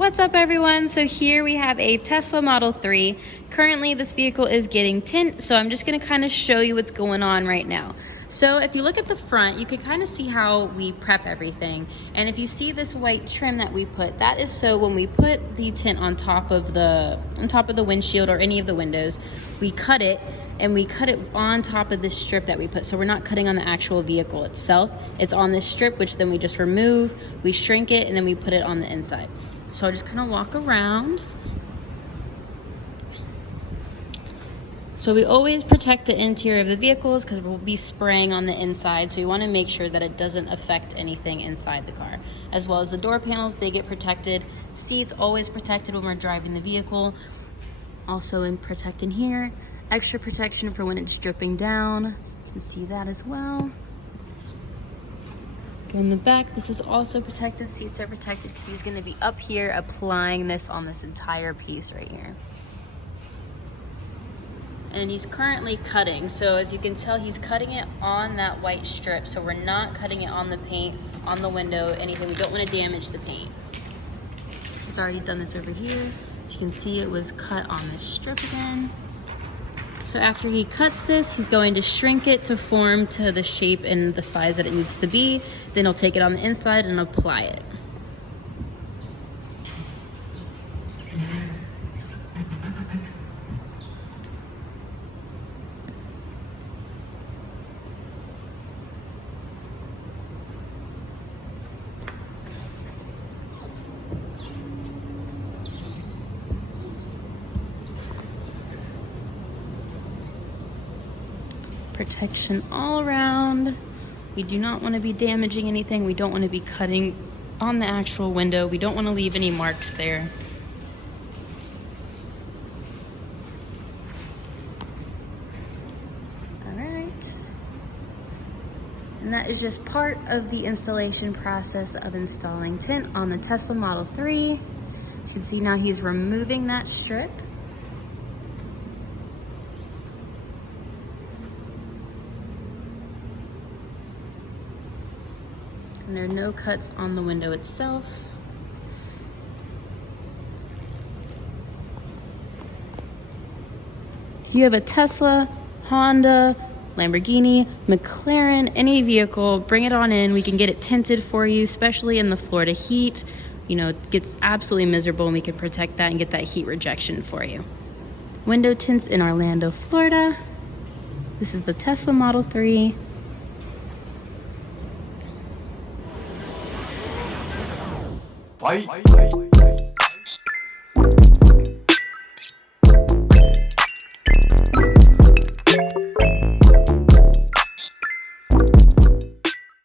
What's up everyone? So here we have a Tesla Model 3. Currently this vehicle is getting tint, so I'm just going to kind of show you what's going on right now. So if you look at the front, you can kind of see how we prep everything. And if you see this white trim that we put, that is so when we put the tint on top of the windshield or any of the windows, we cut it and we cut it on top of this strip that we put. So we're not cutting on the actual vehicle itself. It's on this strip, which then we just remove, we shrink it, and then we put it on the inside. So I'll just kind of walk around. So we always protect the interior of the vehicles because we'll be spraying on the inside. So you want to make sure that it doesn't affect anything inside the car. As well as the door panels, they get protected. Seats always protected when we're driving the vehicle. Also in protecting here. Extra protection for when it's dripping down. You can see that as well. Go in the back, this is also protected. Seats are protected because he's going to be up here applying this on this entire piece right here. And he's currently cutting, so as you can tell, he's cutting it on that white strip. So we're not cutting it on the paint, on the window, anything. We don't want to damage the paint. He's already done this over here. As you can see, it was cut on this strip again. So after he cuts this, he's going to shrink it to form to the shape and the size that it needs to be. Then he'll take it on the inside and apply it. Protection all around. We do not want to be damaging anything. We don't want to be cutting on the actual window. We don't want to leave any marks there. All right. And that is just part of the installation process of installing tint on the Tesla Model 3. As you can see now, he's removing that strip. And there are no cuts on the window itself. If you have a Tesla, Honda, Lamborghini, McLaren, any vehicle, bring it on in. We can get it tinted for you, especially in the Florida heat. You know, it gets absolutely miserable and we can protect that and get that heat rejection for you. Window tints in Orlando, Florida. This is the Tesla Model 3. Bye.